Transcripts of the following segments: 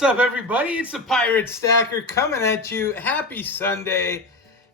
What's up, everybody? It's the Pirate Stacker coming at you. Happy Sunday.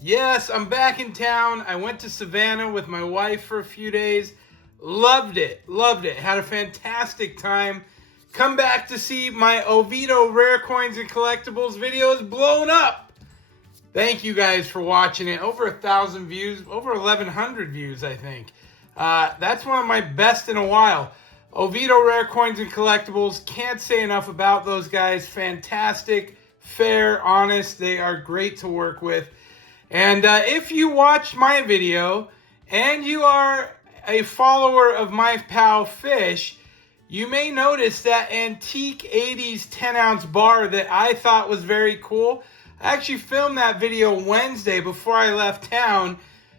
Yes, I'm back in town. I went to Savannah with my wife for a few days. Loved it. Had a fantastic time. Come back to see my Oviedo Rare Coins and Collectibles videos blown up. Thank you guys for watching it. Over 1,000 views, over 1,100 views, I think. That's one of my best in a while. Oviedo Rare Coins and Collectibles, can't say enough about those guys. Fantastic, fair, honest. They are great to work with. And if you watched my video and you are a follower of my pal Fish, you may notice that antique 80s 10-ounce bar that I thought was very cool. I actually filmed that video Wednesday before I left town.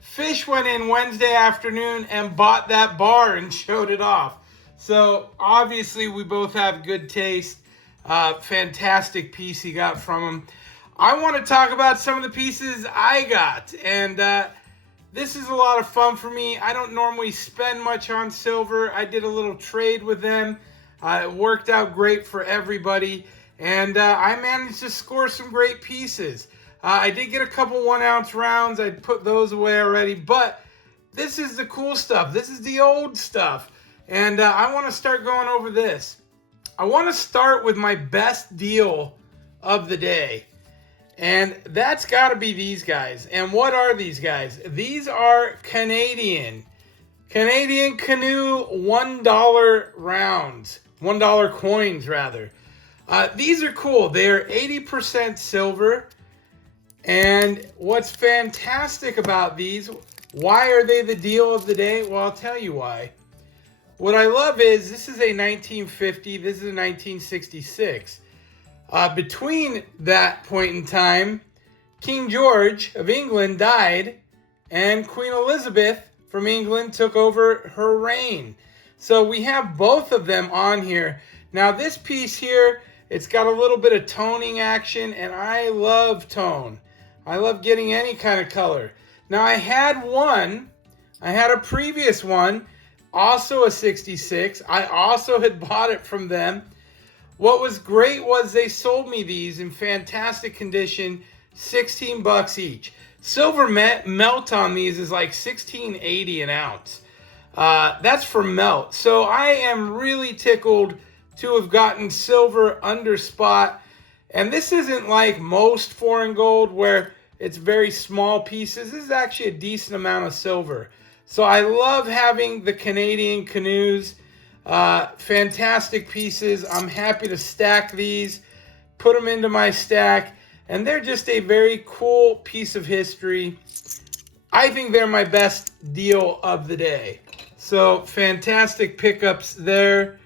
Fish went in Wednesday afternoon and bought that bar and showed it off. So, obviously, we both have good taste. Fantastic piece he got from him. I want to talk about some of the pieces I got. And this is a lot of fun for me. I don't normally spend much on silver. I did a little trade with them. It worked out great for everybody. And I managed to score some great pieces. I did get a couple 1-ounce rounds. I put those away already. But this is the cool stuff. This is the old stuff. And I want to start going over this. I want to start with my best deal of the day. And that's got to be these guys. And what are these guys? These are Canadian canoe $1 rounds. $1 coins, rather. These are cool. They're 80% silver. And what's fantastic about these, why are they the deal of the day? Well, I'll tell you why. What I love is this is a 1950, this is a 1966. Between that point in time, King George of England died and Queen Elizabeth from England took over her reign. So we have both of them on here. Now this piece here, it's got a little bit of toning action and I love tone. I love getting any kind of color. Now I had a previous one, also a 66. I also had bought it from them. What was great was they sold me these in fantastic condition, 16 bucks each. Silver melt on these is like $16.80 an ounce. That's for melt. So I am really tickled to have gotten silver under spot. And this isn't like most foreign gold where it's very small pieces. This is actually a decent amount of silver. So I love having the Canadian canoes. Fantastic pieces. I'm happy to stack these, put them into my stack, and they're just a very cool piece of history. I think they're my best deal of the day. So fantastic pickups there,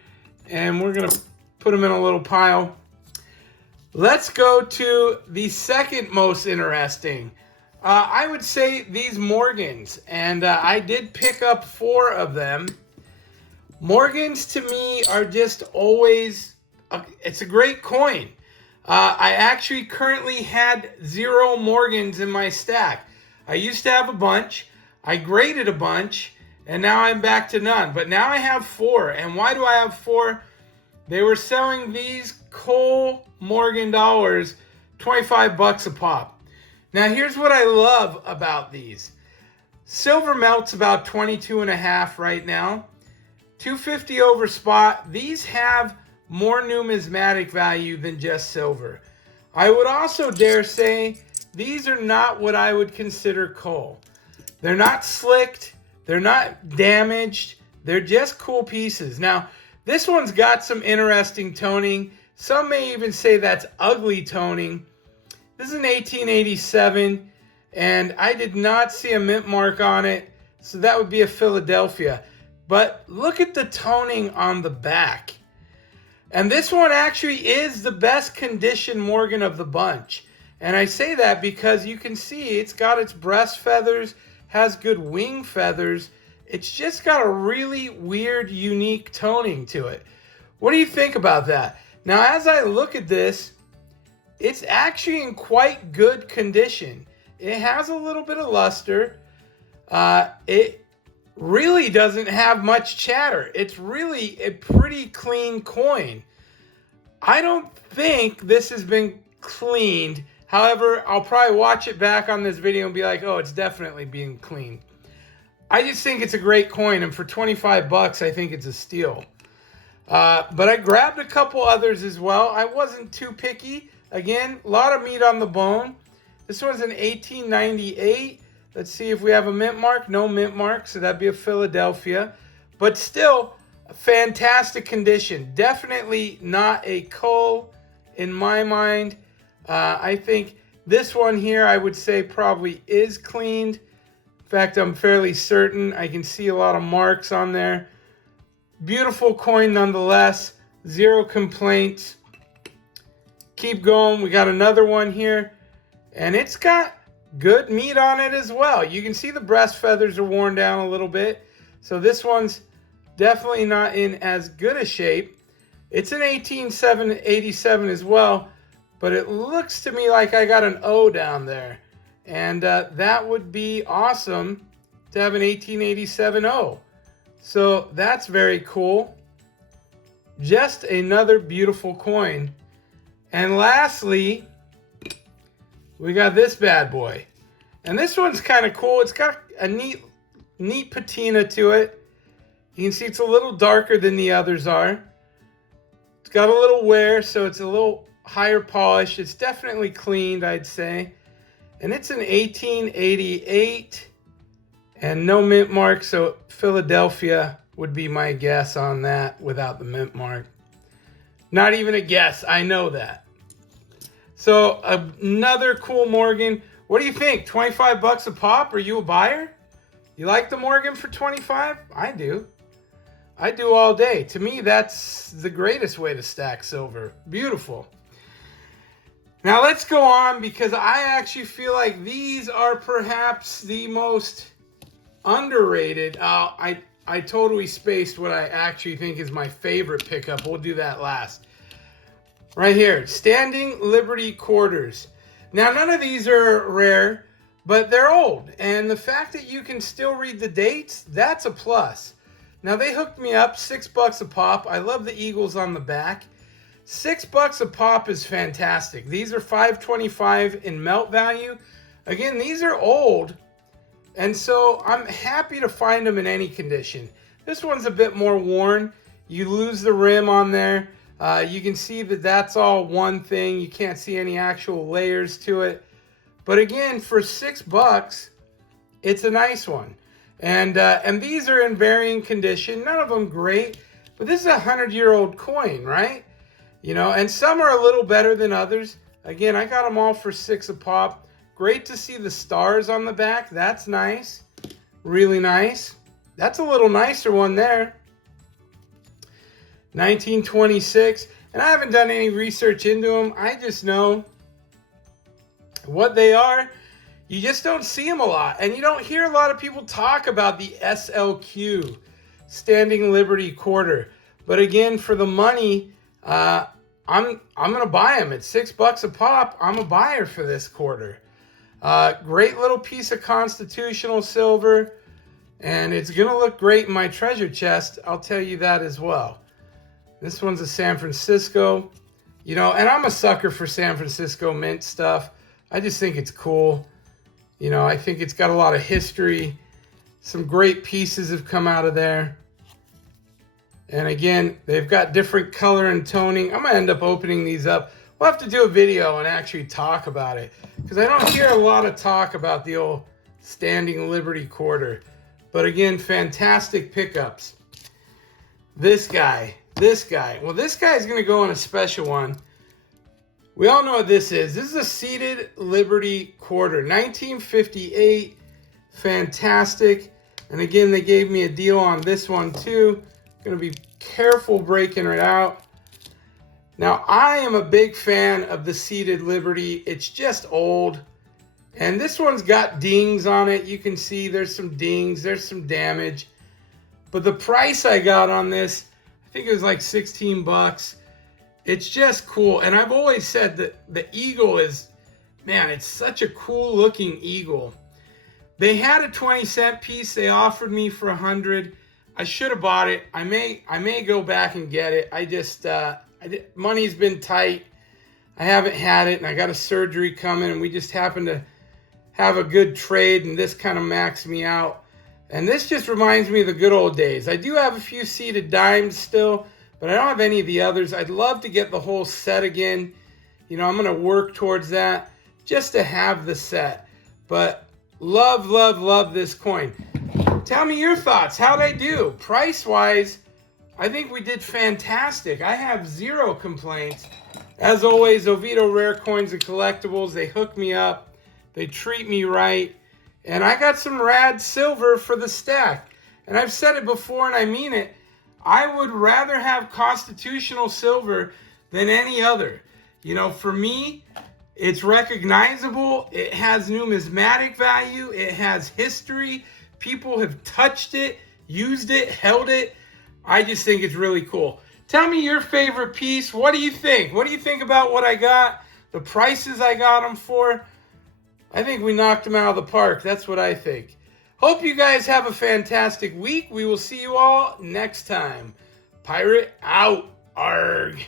and we're going to put them in a little pile. Let's go to the second most interesting. I would say these Morgans, and I did pick up 4 of them. Morgans to me are just always, it's a great coin. I actually currently had 0 Morgans in my stack. I used to have a bunch, I graded a bunch, and now I'm back to none. But now I have 4, and why do I have 4? They were selling these Cole Morgan dollars, 25 bucks a pop. Now here's what I love about these. Silver melt's about 22.5 right now. 250 over spot. These have more numismatic value than just silver. I would also dare say these are not what I would consider coal. They're not slicked. They're not damaged. They're just cool pieces. Now, this one's got some interesting toning. Some may even say that's ugly toning. This is an 1887, and I did not see a mint mark on it, so that would be a Philadelphia. But look at the toning on the back. And this one actually is the best condition Morgan of the bunch. And I say that because you can see it's got its breast feathers, has good wing feathers. It's just got a really weird, unique toning to it. What do you think about that? Now, as I look at this, it's actually in quite good condition. It has a little bit of luster. It really doesn't have much chatter. It's really a pretty clean coin. I don't think this has been cleaned. However, I'll probably watch it back on this video and be like, oh, it's definitely being cleaned. I just think it's a great coin, and for 25 bucks, I think it's a steal. But I grabbed a couple others as well. I wasn't too picky. Again, a lot of meat on the bone. This one's an 1898. Let's see if we have a mint mark. No mint mark, so that'd be a Philadelphia. But still, a fantastic condition. Definitely not a cull in my mind. I think this one here, I would say probably is cleaned. In fact, I'm fairly certain. I can see a lot of marks on there. Beautiful coin nonetheless. Zero complaints. Keep going. We got another one here. And it's got good meat on it as well. You can see the breast feathers are worn down a little bit. So this one's definitely not in as good a shape. It's an 1887 as well. But it looks to me like I got an O down there. And that would be awesome to have an 1887 O. So that's very cool. Just another beautiful coin. And lastly, we got this bad boy. And this one's kind of cool. It's got a neat patina to it. You can see it's a little darker than the others are. It's got a little wear, so it's a little higher polish. It's definitely cleaned, I'd say. And it's an 1888 and no mint mark, so Philadelphia would be my guess on that without the mint mark. Not even a guess, I know that. So another cool Morgan. What do you think? 25 bucks a pop? Are you a buyer? You like the Morgan for 25? I do. I do all day. To me, that's the greatest way to stack silver. Beautiful. Now let's go on, because I actually feel like these are perhaps the most underrated. I totally spaced what I actually think is my favorite pickup. We'll do that last. Right here, Standing Liberty Quarters. Now none of these are rare, but they're old. And the fact that you can still read the dates, that's a plus. Now they hooked me up, $6 a pop. I love the eagles on the back. $6 a pop is fantastic. These are $5.25 in melt value. Again, these are old, and so I'm happy to find them in any condition. This one's a bit more worn. You lose the rim on there. You can see that that's all one thing. You can't see any actual layers to it. But again, for $6, it's a nice one. And these are in varying condition. None of them great, but this is a 100-year-old coin, right? You know, and some are a little better than others. Again, I got them all for $6 a pop. Great to see the stars on the back. That's nice. Really nice. That's a little nicer one there. 1926. And I haven't done any research into them. I just know what they are. You just don't see them a lot. And you don't hear a lot of people talk about the SLQ, Standing Liberty Quarter. But again, for the money, I'm gonna buy them at $6 a pop. I'm a buyer for this quarter. Great little piece of constitutional silver, and it's gonna look great in my treasure chest. I'll tell you that as well. This one's a San Francisco, you know, and I'm a sucker for San Francisco mint stuff. I just think it's cool. You know, I think it's got a lot of history. Some great pieces have come out of there. And again, they've got different color and toning. I'm going to end up opening these up. We'll have to do a video and actually talk about it, because I don't hear a lot of talk about the old Standing Liberty Quarter. But again, fantastic pickups. This guy. Well, this guy is going to go on a special one. We all know what this is. This is a Seated Liberty Quarter. 1958. Fantastic. And again, they gave me a deal on this one too. Going to be careful breaking it out. Now, I am a big fan of the Seated Liberty. It's just old. And this one's got dings on it. You can see there's some dings. There's some damage. But the price I got on this, I think it was like 16 bucks. It's just cool. And I've always said that the eagle is, man, it's such a cool looking eagle. They had a 20-cent piece they offered me for 100. I should have bought it. I may go back and get it. I just money's been tight. I haven't had it, and I got a surgery coming, and we just happened to have a good trade, and this kind of maxed me out. And this just reminds me of the good old days. I do have a few seeded dimes still, but I don't have any of the others. I'd love to get the whole set again. You know, I'm going to work towards that just to have the set. But love, love, love this coin. Tell me your thoughts. How'd I do? Price-wise, I think we did fantastic. I have zero complaints. As always, Oviedo Rare Coins and Collectibles, they hook me up. They treat me right. And I got some rad silver for the stack. And I've said it before, and I mean it. I would rather have constitutional silver than any other. You know, for me, it's recognizable. It has numismatic value. It has history. People have touched it, used it, held it. I just think it's really cool. Tell me your favorite piece. What do you think? What do you think about what I got? The prices I got them for? I think we knocked them out of the park. That's what I think. Hope you guys have a fantastic week. We will see you all next time. Pirate out. Arg.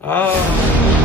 Oh.